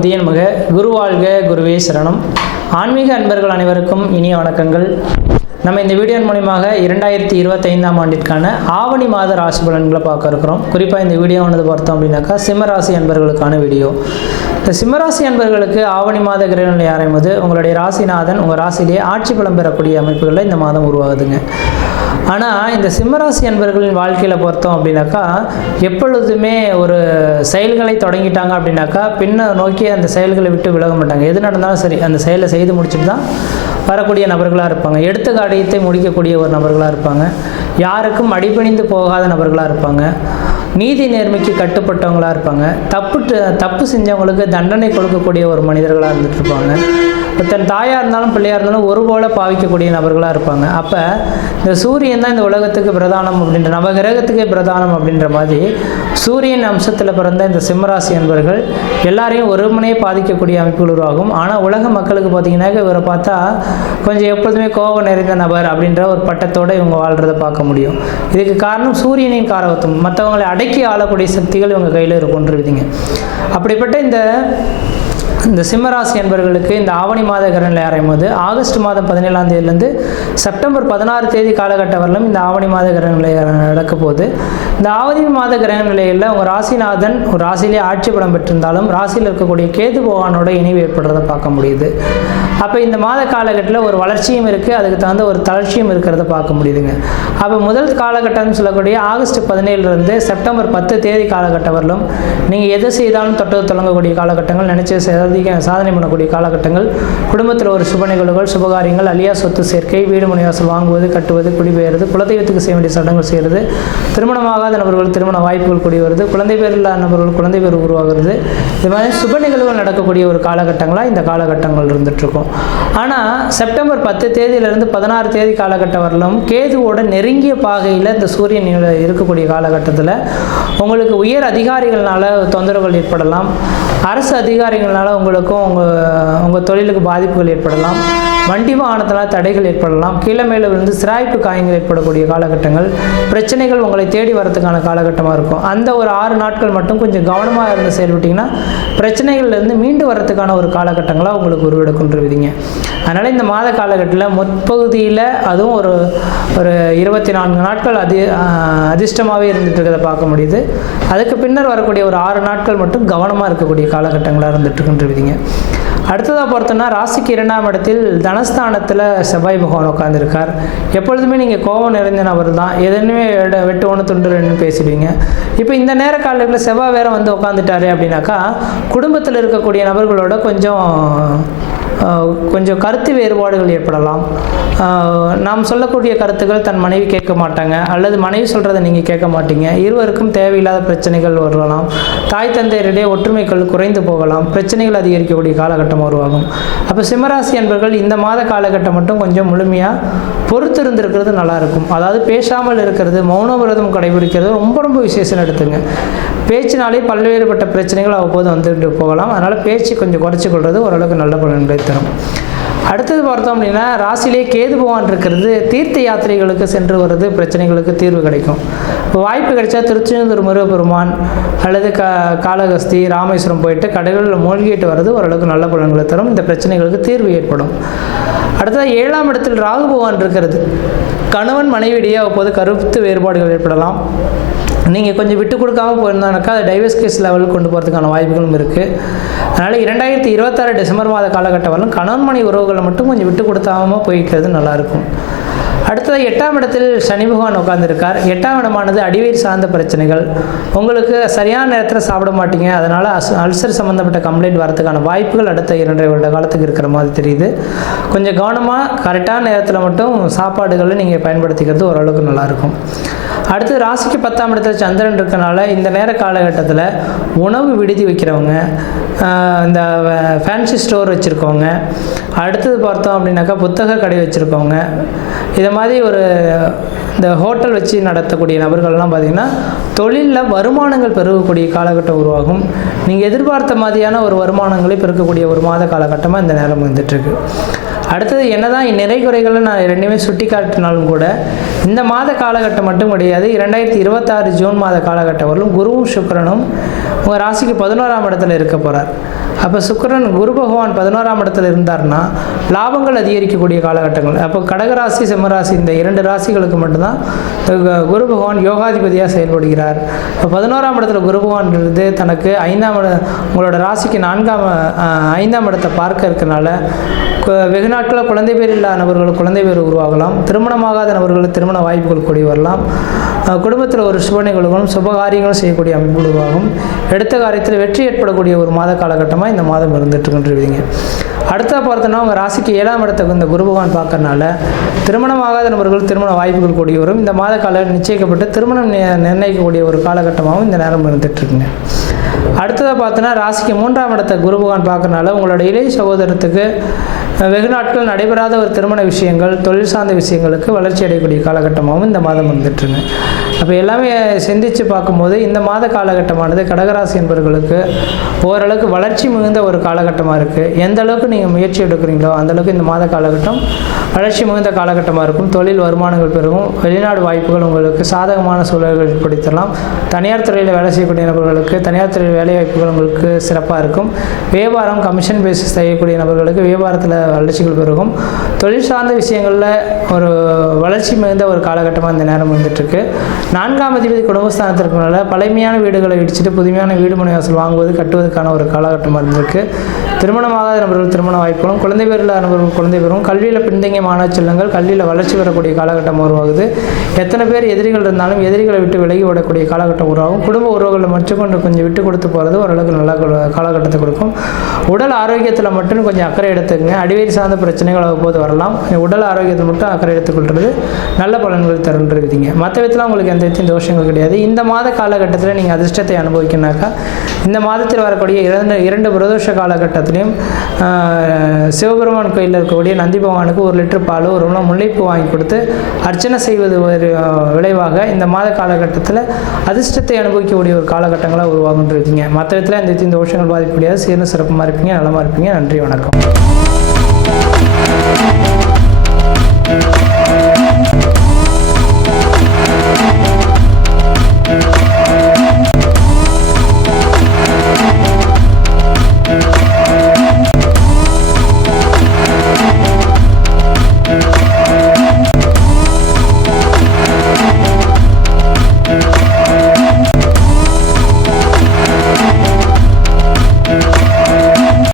குருவாழ்க மக குருவாழ்க குருவே சரணம். ஆன்மீக அன்பர்கள் அனைவருக்கும் இனிய வணக்கங்கள். நம்ம இந்த வீடியோ மூலியமாக 2025ஆம் ஆண்டிற்கான ஆவணி மாத ராசி பலன்களை பார்க்க இருக்கிறோம். குறிப்பாக இந்த வீடியோவானது பார்த்தோம் அப்படின்னாக்கா சிம்மராசி அன்பர்களுக்கான வீடியோ. இந்த சிம்மராசி அன்பர்களுக்கு ஆவணி மாத கிரகநிலை ஆரம்பித்து உங்களுடைய ராசிநாதன் உங்கள் ராசியிலேயே ஆட்சி பலம் பெறக்கூடிய அமைப்புகளில் இந்த மாதம் உருவாகுதுங்க. ஆனால் இந்த சிம்மராசி அன்பர்களின் வாழ்க்கையில் பார்த்தோம் அப்படின்னாக்கா எப்பொழுதுமே ஒரு செயல்களை தொடங்கிட்டாங்க அப்படின்னாக்கா பின்ன நோக்கி அந்த செயல்களை விட்டு விலக மாட்டாங்க. எது நடந்தாலும் சரி அந்த செயலை செய்து முடிச்சுட்டு தான் வரக்கூடிய நபர்களாக இருப்பாங்க. எடுத்த காரியத்தை முடிக்கக்கூடிய ஒரு நபர்களாக இருப்பாங்க. யாருக்கும் அடிபணிந்து போகாத நபர்களாக இருப்பாங்க. நீதி நேர்மைக்கு கட்டுப்பட்டவங்களாக இருப்பாங்க. தப்பு செஞ்சவங்களுக்கு தண்டனை கொடுக்கக்கூடிய ஒரு மனிதர்களாக இருந்துட்டு இருப்பாங்க. தன் தாயாக இருந்தாலும் பிள்ளையாக இருந்தாலும் ஒரு போல பாவிக்கக்கூடிய நபர்களாக இருப்பாங்க. அப்போ இந்த சூரியன் தான் இந்த உலகத்துக்கு பிரதானம் அப்படின்ற நவகிரகத்துக்கே பிரதானம் அப்படின்ற மாதிரி சூரியன் அம்சத்தில் பிறந்த இந்த சிம்மராசி அன்பர்கள் எல்லாரையும் ஒருமனையே பாதிக்கக்கூடிய அமைப்புகள் உருவாகும். ஆனால் உலக மக்களுக்கு பார்த்தீங்கன்னா இவரை பார்த்தா கொஞ்சம் எப்பொழுதுமே கோபம் நிறைந்த நபர் அப்படின்ற ஒரு பட்டத்தோடு இவங்க வாழ்கிறத பார்க்க முடியும். இதுக்கு காரணம் சூரியனின் காரகத்துவம். மற்றவங்களை அடக்கி ஆளக்கூடிய சக்திகள் இவங்க கையில் இருக்குன்றிருந்தீங்க. அப்படிப்பட்ட இந்த சிம்மராசி அன்பர்களுக்கு இந்த ஆவணி மாத கிரகநிலை ஆரம்பித்து ஆகஸ்ட் மாதம் 17ஆம் தேதியிலிருந்து செப்டம்பர் 16 தேதி காலகட்டம் வரலும் இந்த ஆவணி மாத கிரகநிலை நடக்க போகுது. இந்த ஆவணி மாத கிரகநிலையில் உங்கள் ராசிநாதன் ஒரு ராசியிலே ஆட்சி பலம் பெற்றிருந்தாலும் ராசியில் இருக்கக்கூடிய கேது பகவானோட இணைவு ஏற்படுறதை பார்க்க முடியுது. அப்போ இந்த மாத காலகட்டத்தில் ஒரு வளர்ச்சியும் இருக்குது, அதுக்கு தகுந்த ஒரு தளர்ச்சியும் இருக்கிறத பார்க்க முடியுதுங்க. அப்போ முதல் காலகட்டம்னு சொல்லக்கூடிய ஆகஸ்ட் 17லேருந்து செப்டம்பர் 10 தேதி காலகட்டம் வரலும் நீங்கள் எதை செய்தாலும் தொட்டு தொடங்கக்கூடிய காலகட்டங்கள், நினைச்ச சாதனை பண்ணக்கூடிய காலகட்டங்கள், குடும்பத்தில் ஒரு சுப நிகழ்வுகள், சுபகாரியங்கள், அலியா சொத்து சேர்க்கை, வீடு மனைவாசல் வாங்குவது, கட்டுவது, குடிபெயர்வது, குலதெய்வத்துக்கு செய்ய வேண்டிய சடங்குகள் செய்கிறது, திருமணமாகாத நபர்கள் திருமண வாய்ப்புகள் கூடி வருது, குழந்தை பேர் இல்லாத நபர்கள் குழந்தை பேர் உருவாகிறது. இது மாதிரி சுப நிகழ்வுகள் நடக்கக்கூடிய ஒரு காலகட்டங்களாக இந்த காலகட்டங்கள் இருந்துகிட்ருக்கும். ஆனால் செப்டம்பர் 10 தேதியிலிருந்து 16 தேதி காலகட்டம் வரலும் கேதுவோட நெருங்கிய பாகையில் இந்த சூரியன் இருக்கக்கூடிய காலகட்டத்தில் உங்களுக்கு உயர் அதிகாரிகள்னால தொந்தரவுகள் ஏற்படலாம். அரசு அதிகாரிகள்னால உங்களுக்கும் உங்கள் தொழிலுக்கு பாதிப்புகள் ஏற்படலாம். வண்டி வாகனத்தினால் தடைகள் ஏற்படலாம். கீழே மேலே விழுந்து சிராய்ப்பு காயங்கள் ஏற்படக்கூடிய காலகட்டங்கள், பிரச்சனைகள் உங்களை தேடி வரதுக்கான காலகட்டமாக இருக்கும். அந்த ஒரு 6 நாட்கள் மட்டும் கொஞ்சம் கவனமாக இருந்து செயல்பட்டிங்கன்னா பிரச்சனைகள்லேருந்து மீண்டு வரதுக்கான ஒரு காலகட்டங்களாக உங்களுக்கு உருவெடுக்கின்றீங்க. அதனால் இந்த மாத காலகட்டத்தில் முற்பகுதியில் அதுவும் ஒரு 24 நாட்கள் அதிர்ஷ்டமாகவே இருந்துட்டு இருக்கிறத பார்க்க முடியுது. அதுக்கு பின்னர் வரக்கூடிய ஒரு 6 நாட்கள் மட்டும் கவனமாக இருக்கக்கூடிய காலகட்டங்களாக இருந்துட்டுருக்கின்றீங்க. அடுத்ததாக பார்த்தோன்னா ராசிக்கு 2ஆம் இடத்தில் தனஸ்தானத்தில் செவ்வாய் பகவான் உட்காந்துருக்கார். எப்பொழுதுமே நீங்கள் கோபம் நிறைந்த நபர் தான், எதுவுமே வெட்டு ஒன்று துண்டு ரெண்டுன்னு பேசிடுவீங்க. இப்போ இந்த நேர காலத்தில் செவ்வாய் வேற வந்து உட்காந்துட்டாரு அப்படின்னாக்கா குடும்பத்தில் இருக்கக்கூடிய நபர்களோட கொஞ்சம் கருத்து வேறுபாடுகள் ஏற்படலாம். நாம் சொல்லக்கூடிய கருத்துக்கள் தன் மனைவி கேட்க மாட்டாங்க, அல்லது மனைவி சொல்கிறத நீங்கள் கேட்க மாட்டீங்க. இருவருக்கும் தேவையில்லாத பிரச்சனைகள் வரலாம். தாய் தந்தையரிடையே ஒற்றுமைகள் குறைந்து போகலாம். பிரச்சனைகள் அதிகரிக்கக்கூடிய காலகட்டம் உருவாகும். அப்போ சிம்மராசி அன்பர்கள் இந்த மாத காலகட்டம் மட்டும் கொஞ்சம் முழுமையாக பொறுத்து இருந்திருக்கிறது நல்லாயிருக்கும். அதாவது பேசாமல் இருக்கிறது, மௌன விரதம் கடைபிடிக்கிறது ரொம்ப விசேஷம் எடுத்துங்க. பேச்சினாலே பல்வேறுபட்ட பிரச்சனைகள் அவ்வப்போது வந்துட்டு போகலாம். அதனால் பேச்சு கொஞ்சம் குறைச்சி கொள்வது ஓரளவுக்கு நல்ல பலன்களை தரும். அடுத்தது பார்த்தோம் அப்படின்னா ராசியிலே கேது பகவான் இருக்கிறது தீர்த்த யாத்திரைகளுக்கு சென்று வர்றது பிரச்சனைகளுக்கு தீர்வு கிடைக்கும். இப்போ வாய்ப்பு கிடைச்சா திருச்செந்தூர் முருகப்பெருமான் அல்லது காளகஸ்தி, ராமேஸ்வரம் போயிட்டு கடல்களில் மூழ்கிட்டு வர்றது ஓரளவுக்கு நல்ல பலன்களை தரும். இந்த பிரச்சனைகளுக்கு தீர்வு ஏற்படும். அடுத்தது 7ஆம் இடத்தில் ராகு பகவான் இருக்கிறது. கணவன் மனைவியிடையே அப்போது கருத்து வேறுபாடுகள் ஏற்படலாம். நீங்கள் கொஞ்சம் விட்டு கொடுக்காமல் போயிருந்தானாக்கா அது டைவர்ஸ் கேஸ் லெவலுக்கு கொண்டு போகிறதுக்கான வாய்ப்புகளும் இருக்குது. அதனால் 2026 டிசம்பர் மாத காலகட்டம் வரலும் கணவன் மனைவி உறவுகளை மட்டும் கொஞ்சம் விட்டு கொடுத்தாமல் போய்க்கிறது நல்லாயிருக்கும். அடுத்தது 8ஆம் இடத்தில் சனி பகவான் உட்கார்ந்துருக்கார். 8ஆம் இடமானது அடிவயிறு சார்ந்த பிரச்சனைகள். உங்களுக்கு சரியான நேரத்தில் சாப்பிட மாட்டீங்க, அதனால் அல்சர் சம்மந்தப்பட்ட கம்ப்ளைண்ட் வரதுக்கான வாய்ப்புகள் அடுத்த 2.5 வருட காலத்துக்கு இருக்கிற மாதிரி தெரியுது. கொஞ்சம் கவனமாக கரெக்டான நேரத்தில் மட்டும் சாப்பாடுகளை நீங்கள் பயன்படுத்திக்கிறது ஓரளவுக்கு நல்லாயிருக்கும். அடுத்து ராசிக்கு 10ஆம் இடத்துல சந்திரன் இருக்கனால இந்த நேர காலகட்டத்தில் உணவு விடுதி வைக்கிறவங்க, இந்த ஃபேன்சி ஸ்டோர் வச்சுருக்கவங்க, அடுத்தது பார்த்தோம் அப்படின்னாக்கா புத்தக கடை வச்சுருக்கவங்க, இதை மாதிரி இந்த ஹோட்டல் வச்சு நடத்தக்கூடிய நபர்கள்லாம் பார்த்திங்கன்னா தொழிலில் வருமானங்கள் பெருகக்கூடிய காலகட்டம் உருவாகும். நீங்கள் எதிர்பார்த்த மாதிரியான ஒரு வருமானங்களை பெருக்கக்கூடிய ஒரு மாத காலகட்டமாக இந்த நேரம் வந்துட்டுருக்கு. அடுத்தது என்னதான் நிறை குறைகளை நான் ரெண்டுமே சுட்டி காட்டினாலும் கூட இந்த மாத காலகட்டம் மட்டும் கிடையாது. 2026 ஜூன் மாத காலகட்டம் வரலும் குருவும் சுக்கிரனும் உங்கள் ராசிக்கு 11ஆம் இடத்துல இருக்க போகிறார். அப்போ சுக்கிரன் குரு பகவான் 11ஆம் இடத்துல இருந்தார்னா லாபங்கள் அதிகரிக்கக்கூடிய காலகட்டங்கள். அப்போ கடகராசி சிம்மராசி இந்த 2 ராசிகளுக்கு மட்டும்தான் குரு பகவான் யோகாதிபதியாக செயல்படுகிறார். இப்போ 11ஆம் இடத்துல குரு பகவான் இருந்து தனக்கு உங்களோட ராசிக்கு 5ஆம் இடத்தை பார்க்க இருக்கனால வெகு நாட்களில் குழந்தை பேர் இல்லாத நபர்கள் குழந்தை பேர் உருவாகலாம். திருமணமாகாத நபர்களுக்கு திருமண வாய்ப்புகள் கூடி வரலாம். குடும்பத்தில் ஒரு சுப நிகழ்வுகளும் சுபகாரியங்களும் செய்யக்கூடிய அமைப்பு உருவாகும். எடுத்த காரியத்தில் வெற்றி ஏற்படக்கூடிய ஒரு மாத காலகட்டமாக இந்த மாதம் இருந்துட்டுருக்குன்றீங்க. அடுத்த பார்த்தோன்னா உங்கள் ராசிக்கு 7ஆம் இடத்துக்கு இந்த குரு பகவான் பார்க்கறனால திருமணமாகாத நபர்கள் திருமண வாய்ப்புகள் கூடி வரும். இந்த மாத கால நிச்சயிக்கப்பட்டு திருமணம் நிர்ணயிக்கக்கூடிய ஒரு காலகட்டமாகவும் இந்த நேரம் இருந்துகிட்ருக்குங்க. அடுத்ததாக பார்த்தோன்னா ராசிக்கு 3ஆம் இடத்தை குரு பகவான் பார்க்கறனால உங்களோட இளைய சகோதரத்துக்கு வெகு நாட்கள் நடைபெறாத ஒரு திருமண விஷயங்கள் தொழில் சார்ந்த விஷயங்களுக்கு வளர்ச்சி அடையக்கூடிய காலகட்டமாகவும் இந்த மாதம் வந்துட்டுருங்க. அப்போ எல்லாமே சிந்தித்து பார்க்கும்போது இந்த மாத காலகட்டமானது கடகராசி என்பவர்களுக்கு ஓரளவுக்கு வளர்ச்சி மிகுந்த ஒரு காலகட்டமாக இருக்குது. எந்த அளவுக்கு நீங்கள் முயற்சி எடுக்கிறீங்களோ அந்தளவுக்கு இந்த மாத காலகட்டம் வளர்ச்சி மிகுந்த காலகட்டமாக இருக்கும். தொழில் வருமானங்கள் பெருகும். வெளிநாடு வாய்ப்புகள் உங்களுக்கு சாதகமான சூழல்கள் ஏற்படுத்தலாம். தனியார் துறையில் வேலை செய்யக்கூடிய நபர்களுக்கு தனியார் துறையில் வேலை வாய்ப்புகள் உங்களுக்கு சிறப்பாக இருக்கும். வியாபாரம் கமிஷன் பேசிஸ் செய்யக்கூடிய நபர்களுக்கு வியாபாரத்தில் வளர்ச்சிகள் பெருகும். தொழில் சார்ந்த விஷயங்களில் ஒரு வளர்ச்சி மிகுந்த ஒரு காலகட்டமாக இந்த நேரம் வந்துட்டுருக்கு. 4ஆம் அதிபதி குடும்பஸ்தானத்திற்குனால பழமையான வீடுகளை இடிச்சிட்டு புதுமையான வீடு மனை வாசல் வாங்குவது கட்டுவதற்கான ஒரு காலகட்டமாக இருந்திருக்கு. திருமணமாகாத நபர்கள் திருமண வாய்ப்புகளும் குழந்தை பேர் இல்லாத நபர்கள் குழந்தை பேரும் கல்வியில் பின்தங்கிய மாணவ செல்வங்கள் கல்வியில் வளர்ச்சி பெறக்கூடிய காலகட்டம் உருவாகுது. எத்தனை பேர் எதிரிகள் இருந்தாலும் எதிரிகளை விட்டு விலகி விடக்கூடிய காலகட்டம் உருவாகும். குடும்ப உறவுகளை மட்டும் கொஞ்சம் விட்டு கொடுத்து போகிறது ஓரளவுக்கு நல்ல காலகட்டத்தை கொடுக்கும். உடல் ஆரோக்கியத்தில் மட்டும் கொஞ்சம் அக்கறை எடுத்துக்கங்க. அடிவேறு சார்ந்த பிரச்சனைகள் அவ்வப்போது வரலாம். உடல் ஆரோக்கியத்தை மட்டும் அக்கறை எடுத்துக்கொள்வது நல்ல பலன்கள் தருன்றீங்க. மற்ற விதத்தில் உங்களுக்கு எந்த விதத்தையும் தோஷங்கள் கிடையாது. இந்த மாத காலகட்டத்தில் நீங்கள் அதிர்ஷ்டத்தை அனுபவிக்கணாக்கா இந்த மாதத்தில் வரக்கூடிய 2 பிரதோஷ காலகட்டத்திலையும் சிவபெருமான் கோயிலில் இருக்கக்கூடிய நந்தி பகவானுக்கு 1 லிட்டர் பால் 1 முழம் முல்லைப்பூ வாங்கி கொடுத்து அர்ச்சனை செய்வது விளைவாக இந்த மாத காலகட்டத்தில் அதிர்ஷ்டத்தை அனுபவிக்கக்கூடிய ஒரு காலகட்டங்களாக உருவாகுன்றீங்க. மற்ற விதத்தில் எந்த விதத்தையும் தோஷங்கள் பாதிக்க முடியாது. சீர்னு சிறப்புமாக இருப்பீங்க, நலமாக இருப்பீங்க. நன்றி, வணக்கம்.